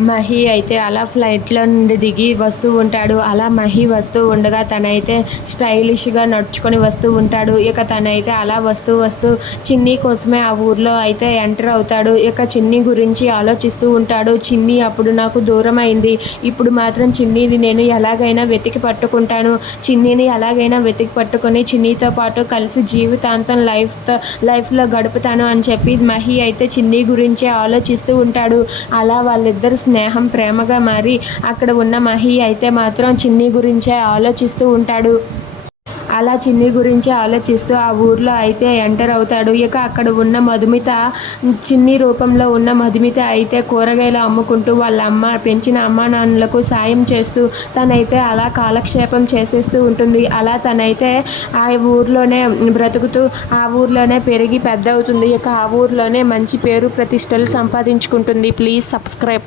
మహి అయితే అలా ఫ్లైట్లో నుండి దిగి వస్తూ ఉంటాడు. అలా మహి వస్తూ ఉండగా తనైతే స్టైలిష్‌గా నడుచుకొని వస్తూ ఉంటాడు. ఇక తనైతే అలా వస్తూ చిన్ని కోసమే ఆ ఊర్లో అయితే ఎంటర్ అవుతాడు. ఇక చిన్ని గురించి ఆలోచిస్తూ ఉంటాడు. చిన్ని అప్పుడు నాకు దూరమైంది. ఇప్పుడు మాత్రం చిన్నిని నేను ఎలాగైనా వెతికి పట్టుకుంటాను. చిన్నిని ఎలాగైనా వెతికి పట్టుకొని చిన్నితో పాటు కలిసి జీవితాంతం లైఫ్‌లో గడుపుతాను అని చెప్పి మహి అయితే చిన్ని గురించే ఆలోచిస్తూ ఉంటాడు. అలా వాళ్ళిద్దరి స్నేహం ప్రేమగా మారి అక్కడ ఉన్న మహి అయితే మాత్రం చిన్ని గురించే ఆలోచిస్తూ ఉంటాడు. అలా చిన్ని గురించి ఆలోచిస్తూ ఆ ఊర్లో అయితే ఎంటర్ అవుతాడు. ఇక అక్కడ ఉన్న మధుమిత, చిన్ని రూపంలో ఉన్న మధుమిత అయితే కూరగాయలు అమ్ముకుంటూ వాళ్ళ పెంచిన అమ్మానాన్నలకు సాయం చేస్తూ తనైతే అలా కాలక్షేపం చేసేస్తూ ఉంటుంది. అలా తనైతే ఆ ఊర్లోనే బ్రతుకుతూ ఆ ఊర్లోనే పెరిగి పెద్ద అవుతుంది. ఇక ఆ ఊర్లోనే మంచి పేరు ప్రతిష్టలు సంపాదించుకుంటుంది. Please subscribe.